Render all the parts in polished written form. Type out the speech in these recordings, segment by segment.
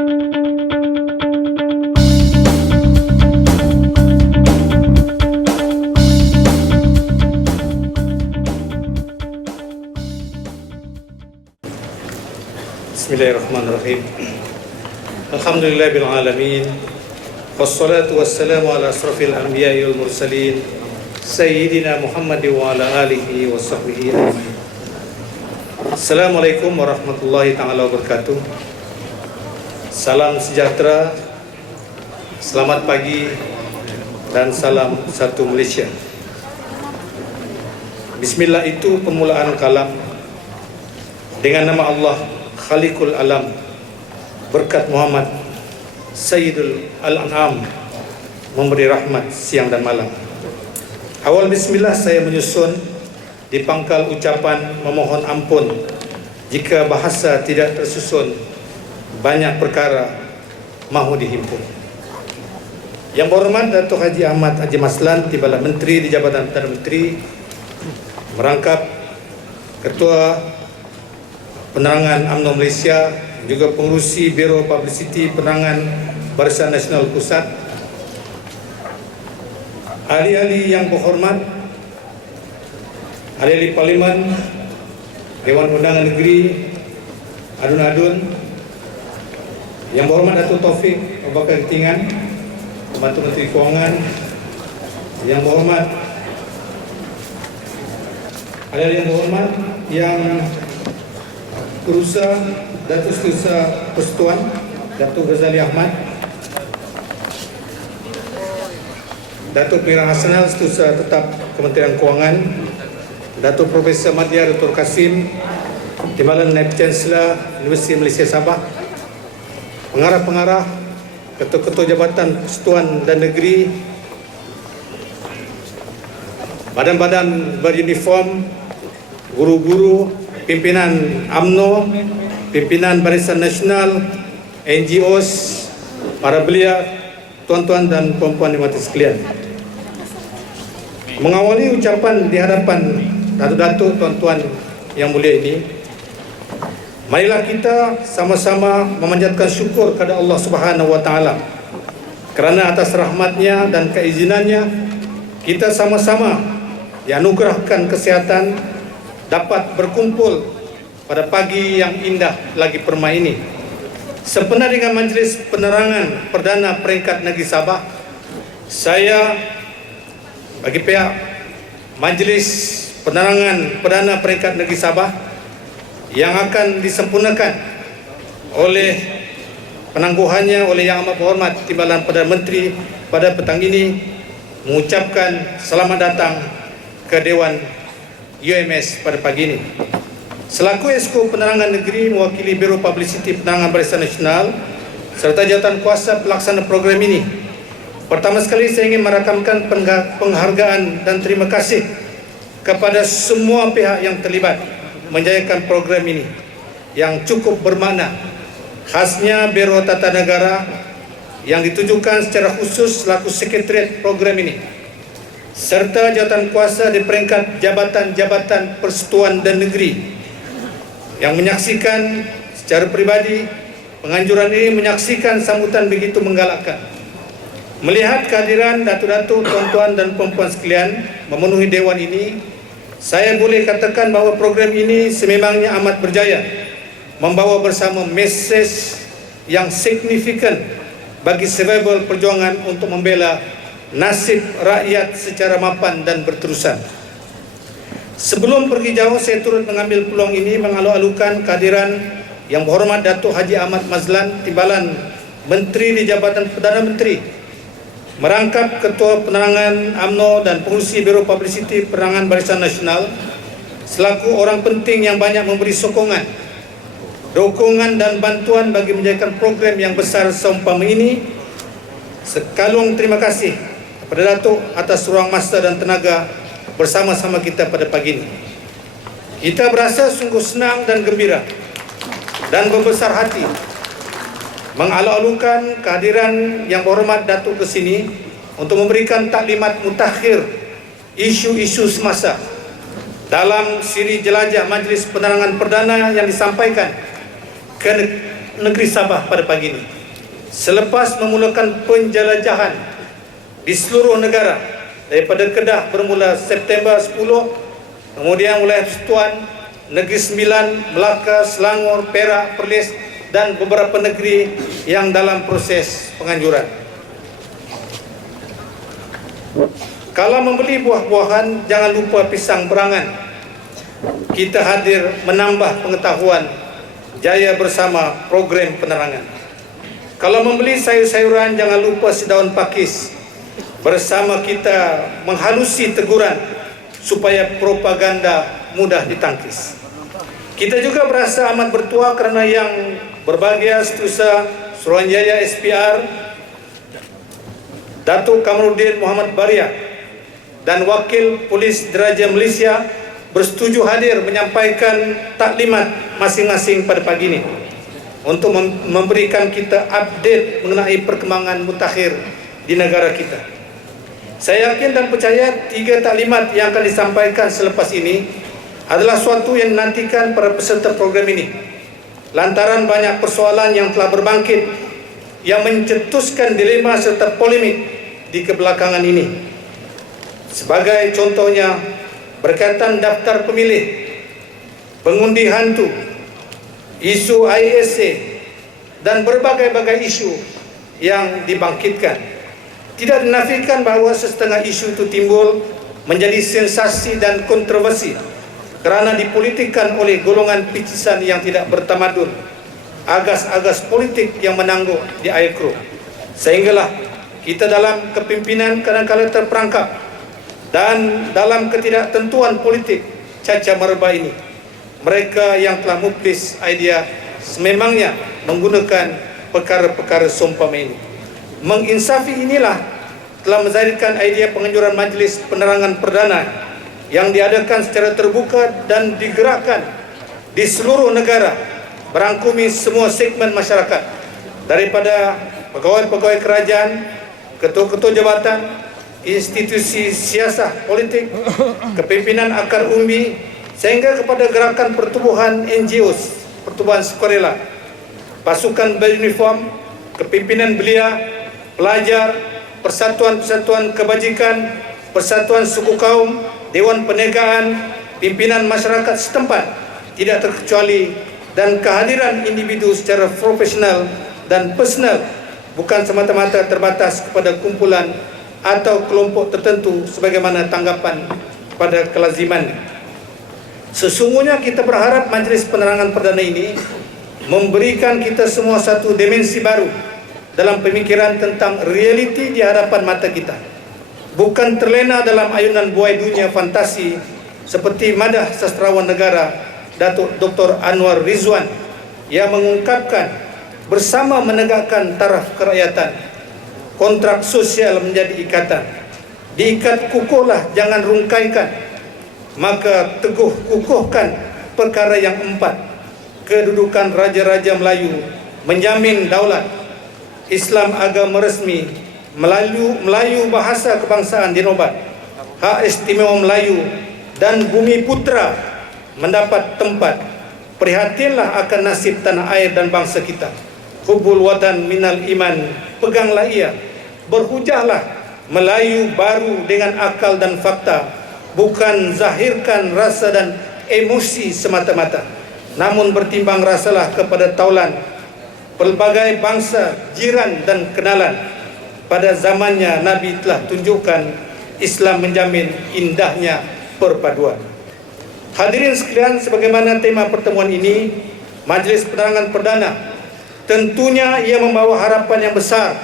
Bismillahirrahmanirrahim. Alhamdulillahil alamin. Wassalatu wassalamu ala asrafil anbiya'i wal mursalin Sayyidina Muhammad wa ala alihi wa sahbihi ajma'in. Assalamualaikum warahmatullahi ta'ala wabarakatuh. Salam sejahtera, selamat pagi dan salam satu Malaysia. Bismillah itu permulaan kalam. Dengan nama Allah Khaliqul Alam, berkat Muhammad Sayyidul Al-An'am, memberi rahmat siang dan malam. Awal bismillah saya menyusun di pangkal ucapan memohon ampun jika bahasa tidak tersusun, banyak perkara mahu dihimpun. Yang berhormat Datuk Haji Ahmad Haji Maslan, Timbalan Menteri di Jabatan Perdana Menteri, merangkap Ketua Penerangan UMNO Malaysia, juga pengurusi Biro Publicity Penerangan Barisan Nasional Pusat, ahli-ahli yang berhormat, ahli-ahli Parlimen, Dewan Undangan Negeri, adun-adun, yang berhormat Datuk Taufik Abu Bakar Ketingan, Pembantu Menteri Kewangan, yang berhormat ahli-ahli yang berhormat, yang Berusaha Datuk Setiausaha Persekutuan Datuk Ghazali Ahmad, Datuk Mira Hasanal Setiausaha Tetap Kementerian Kewangan, Datuk Profesor Madya Dr. Kasim, Timbalan Naib Chancellor Universiti Malaysia Sabah, pengarah-pengarah, ketua-ketua Jabatan Persekutuan dan Negeri, badan-badan beruniform, guru-guru, pimpinan UMNO, pimpinan Barisan Nasional, NGOs, para belia, tuan-tuan dan puan-puan dimati sekalian. Mengawali ucapan di hadapan datuk-datuk, tuan-tuan yang mulia ini, marilah kita sama-sama memanjatkan syukur kepada Allah Subhanahu wa taala kerana atas rahmatnya dan keizinannya kita sama-sama dianugerahkan kesihatan dapat berkumpul pada pagi yang indah lagi permai ini. Sempena dengan Majlis Penerangan Perdana Peringkat Negeri Sabah, saya bagi pihak Majlis Penerangan Perdana Peringkat Negeri Sabah yang akan disempurnakan oleh penangguhannya oleh Yang Amat Berhormat Timbalan Perdana Menteri pada petang ini, mengucapkan selamat datang ke Dewan UMS pada pagi ini. Selaku Esko Penerangan Negeri mewakili Biro Publicity Penerangan Barisan Nasional serta jawatan kuasa pelaksana program ini, pertama sekali saya ingin merakamkan penghargaan dan terima kasih kepada semua pihak yang terlibat menjayakan program ini yang cukup bermakna. Khasnya Biro Tata Negara yang ditujukan secara khusus selaku sekretariat program ini, serta jawatan kuasa di peringkat jabatan-jabatan persekutuan dan negeri yang menyaksikan secara pribadi penganjuran ini, menyaksikan sambutan begitu menggalakkan. Melihat kehadiran datuk-datuk, tuan-tuan dan puan-puan sekalian memenuhi dewan ini, saya boleh katakan bahawa program ini sememangnya amat berjaya, membawa bersama mesej yang signifikan bagi survival perjuangan untuk membela nasib rakyat secara mapan dan berterusan. Sebelum pergi jauh, saya turut mengambil peluang ini mengalu-alukan kehadiran Yang Berhormat Datuk Haji Ahmad Maslan, Timbalan Menteri di Jabatan Perdana Menteri, merangkap Ketua Penerangan UMNO dan pengurusi Biro Publicity Penerangan Barisan Nasional, selaku orang penting yang banyak memberi sokongan, dukungan dan bantuan bagi menjayakan program yang besar seumpama ini. Sekalung terima kasih kepada Datuk atas ruang masa dan tenaga bersama-sama kita pada pagi ini. Kita berasa sungguh senang dan gembira dan berbesar hati mengalu-alukan kehadiran Yang Berhormat Datuk ke sini untuk memberikan taklimat mutakhir isu-isu semasa dalam siri jelajah Majlis Penerangan Perdana yang disampaikan ke negeri Sabah pada pagi ini. Selepas memulakan penjelajahan di seluruh negara daripada Kedah bermula September 10, kemudian wilayah Persekutuan, Negeri Sembilan, Melaka, Selangor, Perak, Perlis dan beberapa negeri yang dalam proses penganjuran. Kalau membeli buah-buahan, jangan lupa pisang berangan. Kita hadir menambah pengetahuan jaya bersama program penerangan. Kalau membeli sayur-sayuran, jangan lupa sedaun pakis. Bersama kita menghalusi teguran supaya propaganda mudah ditangkis. Kita juga berasa amat bertuah kerana yang berbahagia Setusa Suruhanjaya SPR Datuk Kamaluddin Muhammad Baria dan Wakil Polis Diraja Malaysia bersetuju hadir menyampaikan taklimat masing-masing pada pagi ini untuk memberikan kita update mengenai perkembangan mutakhir di negara kita. Saya yakin dan percaya 3 taklimat yang akan disampaikan selepas ini adalah suatu yang dinantikan para peserta program ini. Lantaran banyak persoalan yang telah berbangkit yang mencetuskan dilema serta polemik di kebelakangan ini. Sebagai contohnya, berkaitan daftar pemilih, pengundi hantu, isu ISA dan berbagai-bagai isu yang dibangkitkan. Tidak dinafikan bahawa setengah isu itu timbul menjadi sensasi dan kontroversi kerana dipolitikkan oleh golongan picisan yang tidak bertamadun, agas-agas politik yang menangguk di air keruh. Sehinggalah kita dalam kepimpinan kadang-kadang terperangkap dan dalam ketidaktentuan politik caca merba ini. Mereka yang telah muplis idea sememangnya menggunakan perkara-perkara seumpama ini. Menginsafi inilah telah menzahirkan idea penganjuran Majlis Penerangan Perdana yang diadakan secara terbuka dan digerakkan di seluruh negara, merangkumi semua segmen masyarakat, daripada pegawai-pegawai kerajaan, ketua-ketua jabatan, institusi siasah politik, kepimpinan akar umbi, sehingga kepada gerakan pertubuhan NGOs, pertubuhan sukarela, pasukan beruniform, kepimpinan belia, pelajar, persatuan-persatuan kebajikan, persatuan suku kaum, dewan perniagaan, pimpinan masyarakat setempat, tidak terkecuali, dan kehadiran individu secara profesional dan personal, bukan semata-mata terbatas kepada kumpulan atau kelompok tertentu sebagaimana tanggapan pada kelaziman. Sesungguhnya kita berharap Majlis Penerangan Perdana ini memberikan kita semua satu dimensi baru dalam pemikiran tentang realiti di hadapan mata kita, bukan terlena dalam ayunan buai dunia fantasi seperti madah sastrawan negara Datuk Dr. Anwar Rizwan yang mengungkapkan bersama menegakkan taraf kerakyatan, kontrak sosial menjadi ikatan. Diikat kukuhlah, jangan rungkaikan. Maka teguh kukuhkan perkara yang 4, kedudukan Raja-Raja Melayu, menjamin daulat, Islam agama resmi, Melayu bahasa kebangsaan dinobat, hak istimewa Melayu dan bumi putra mendapat tempat. Prihatinlah akan nasib tanah air dan bangsa kita. Hubbul watan minal iman, peganglah ia. Berhujahlah Melayu baru dengan akal dan fakta, bukan zahirkan rasa dan emosi semata-mata. Namun bertimbang rasalah kepada taulan pelbagai bangsa, jiran dan kenalan. Pada zamannya Nabi telah tunjukkan Islam menjamin indahnya perpaduan. Hadirin sekalian, sebagaimana tema pertemuan ini, Majlis Penerangan Perdana, tentunya ia membawa harapan yang besar,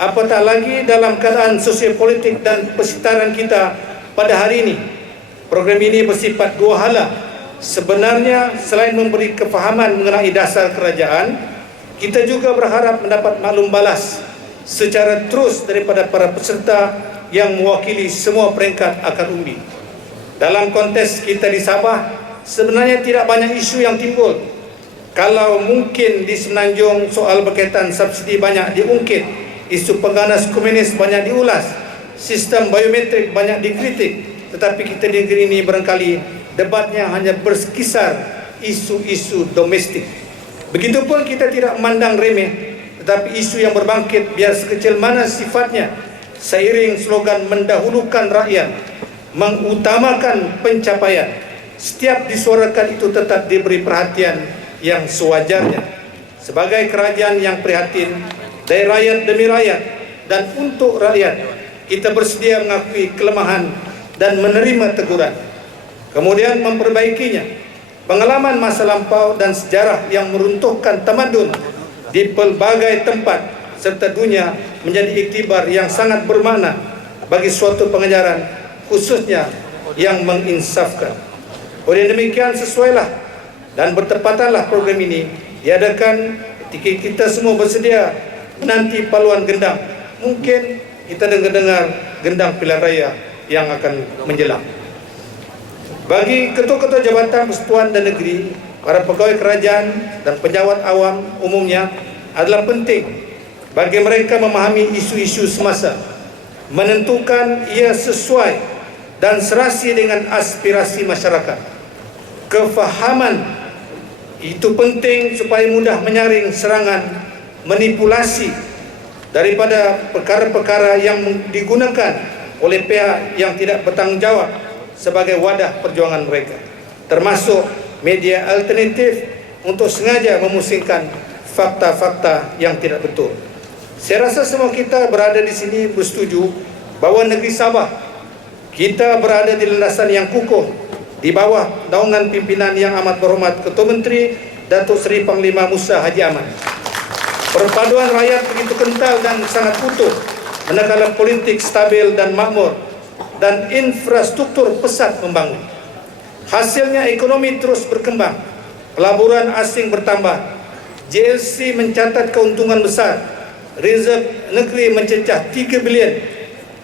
apatah lagi dalam keadaan sosiopolitik dan persekitaran kita pada hari ini. Program ini bersifat dua hala. Sebenarnya selain memberi kefahaman mengenai dasar kerajaan, kita juga berharap mendapat maklum balas secara terus daripada para peserta yang mewakili semua peringkat akar umbi. Dalam konteks kita di Sabah, sebenarnya tidak banyak isu yang timbul. Kalau mungkin di Semenanjung soal berkaitan subsidi banyak diungkit, isu pengganas komunis banyak diulas, sistem biometrik banyak dikritik, tetapi kita di negeri ini barangkali debatnya hanya berkisar isu-isu domestik. Begitupun kita tidak memandang remeh tetapi isu yang berbangkit biar sekecil mana sifatnya, seiring slogan mendahulukan rakyat, mengutamakan pencapaian, setiap disuarakan itu tetap diberi perhatian yang sewajarnya. Sebagai kerajaan yang prihatin dari rakyat demi rakyat dan untuk rakyat, kita bersedia mengakui kelemahan dan menerima teguran, kemudian memperbaikinya. Pengalaman masa lampau dan sejarah yang meruntuhkan tamadun di pelbagai tempat serta dunia menjadi iktibar yang sangat bermakna bagi suatu pengajaran, khususnya yang menginsafkan. Oleh demikian, sesuailah dan bertepatanlah program ini diadakan ketika kita semua bersedia menanti paluan gendang. Mungkin kita dengar gendang pilihan raya yang akan menjelang. Bagi ketua-ketua jabatan persekutuan dan negeri, para pegawai kerajaan dan pejabat awam umumnya adalah penting bagi mereka memahami isu-isu semasa, menentukan ia sesuai dan serasi dengan aspirasi masyarakat. Kefahaman itu penting supaya mudah menyaring serangan manipulasi daripada perkara-perkara yang digunakan oleh pihak yang tidak bertanggung jawab sebagai wadah perjuangan mereka, termasuk media alternatif untuk sengaja memusingkan fakta-fakta yang tidak betul. Saya rasa semua kita berada di sini bersetuju bahawa negeri Sabah kita berada di landasan yang kukuh di bawah naungan pimpinan yang amat berhormat Ketua Menteri Datuk Seri Panglima Musa Haji Aman. Perpaduan rakyat begitu kental dan sangat utuh, manakala politik stabil dan makmur dan infrastruktur pesat membangun. Hasilnya ekonomi terus berkembang, pelaburan asing bertambah, JLC mencatat keuntungan besar, reserve negeri mencecah 3 bilion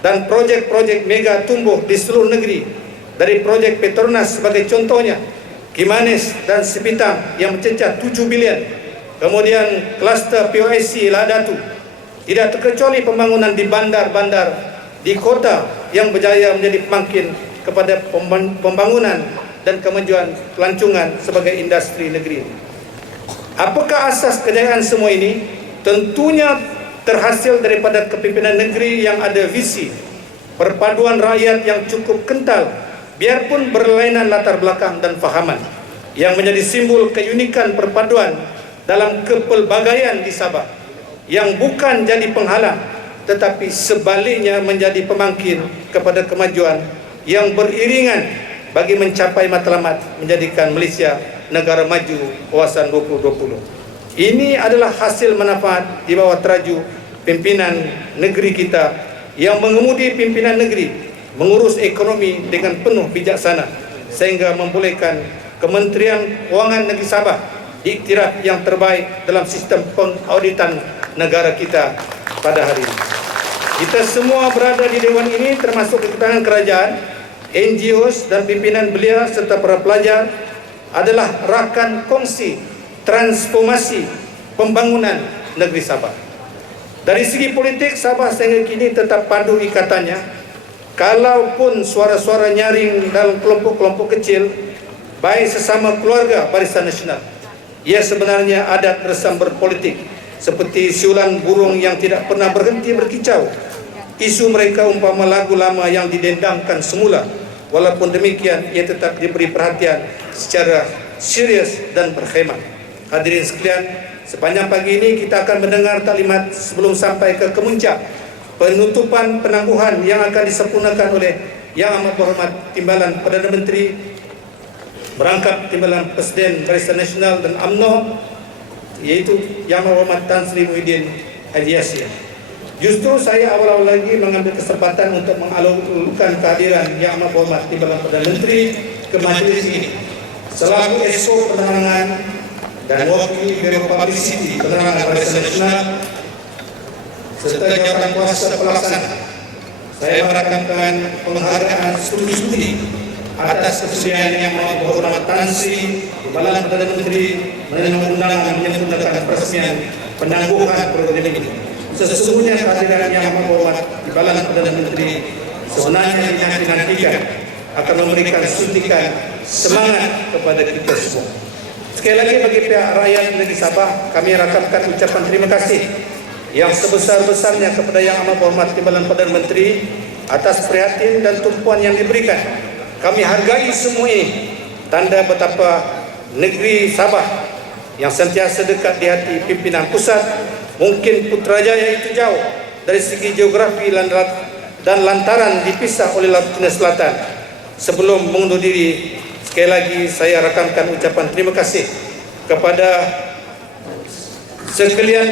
dan projek-projek mega tumbuh di seluruh negeri. Dari projek Petronas sebagai contohnya, Kimanis dan Sipitang yang mencecah 7 bilion. Kemudian kluster POIC Ladatu. Tidak terkecuali pembangunan di bandar-bandar di kota yang berjaya menjadi pemangkin kepada pembangunan dan kemajuan pelancongan sebagai industri negeri. Apakah asas kejayaan semua ini? Tentunya terhasil daripada kepimpinan negeri yang ada visi, perpaduan rakyat yang cukup kental biarpun berlainan latar belakang dan fahaman, yang menjadi simbol keunikan perpaduan dalam kepelbagaian di Sabah, yang bukan jadi penghalang tetapi sebaliknya menjadi pemangkin kepada kemajuan yang beriringan bagi mencapai matlamat menjadikan Malaysia negara maju kawasan 2020. Ini adalah hasil manfaat di bawah teraju pimpinan negeri kita yang mengemudi pimpinan negeri mengurus ekonomi dengan penuh bijaksana sehingga membolehkan Kementerian Kewangan Negeri Sabah diiktiraf yang terbaik dalam sistem pengauditan negara kita pada hari ini. Kita semua berada di dewan ini termasuk kedatangan kerajaan, NGOs dan pimpinan belia serta para pelajar adalah rakan kongsi transformasi pembangunan negeri Sabah. Dari segi politik, Sabah sehingga kini tetap padu ikatannya. Kalaupun suara-suara nyaring dalam kelompok-kelompok kecil, baik sesama keluarga Barisan Nasional, ia sebenarnya adat resam berpolitik, seperti siulan burung yang tidak pernah berhenti berkicau. Isu mereka umpama lagu lama yang didendangkan semula. Walaupun demikian, ia tetap diberi perhatian secara serius dan berkhidmat. Hadirin sekalian, sepanjang pagi ini kita akan mendengar taklimat sebelum sampai ke kemuncak penutupan penangguhan yang akan disempurnakan oleh Yang Amat Berhormat Timbalan Perdana Menteri merangkap Timbalan Presiden Barisan Nasional dan UMNO, yaitu Yang Amat Berhormat Tan Sri Muhyiddin Haji Yassin. Justru saya awal-awal lagi mengambil kesempatan untuk mengalurkan kehadiran Yang Amat Berhormat Timbalan Perdana Menteri ke majlis ini selaku Esko Penerangan dan wakil Biro Publicity Penerangan Barisan Nasional serta jawatan kuasa pelaksana. Saya merakamkan penghargaan studi atas kesediaan Yang Amat Berhormat Tan Sri Timbalan Perdana Menteri menerima undangan menyempurnakan peresmian penangguhan program ini. Sesungguhnya kehadiran Yang Amat Berhormat Timbalan Perdana Menteri sebenarnya dinanti-nantikan akan memberikan suntikan semangat kepada kita semua. Sekali lagi bagi pihak rakyat negeri Sabah, kami rakamkan ucapan terima kasih yang sebesar-besarnya kepada Yang Amat Berhormat Timbalan Perdana Menteri atas perhatian dan tumpuan yang diberikan. Kami hargai semua ini, tanda betapa negeri Sabah yang sentiasa dekat di hati pimpinan pusat. Mungkin Putrajaya itu jauh dari segi geografi dan lantaran dipisah oleh Laut Cina Selatan. Sebelum mengundur diri, sekali lagi saya rakamkan ucapan terima kasih kepada sekalian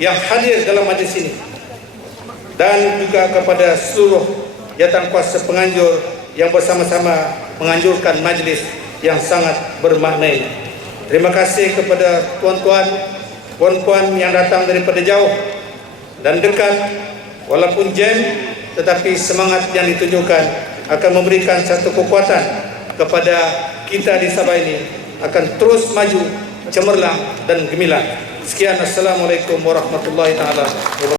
yang hadir dalam majlis ini dan juga kepada seluruh jawatan kuasa penganjur yang bersama-sama menganjurkan majlis yang sangat bermakna ini. Terima kasih kepada tuan-tuan, puan-puan yang datang daripada jauh dan dekat, walaupun jam, tetapi semangat yang ditunjukkan akan memberikan satu kekuatan kepada kita di Sabah ini akan terus maju, cemerlang dan gemilang. Sekian, assalamualaikum warahmatullahi taala wabarakatuh.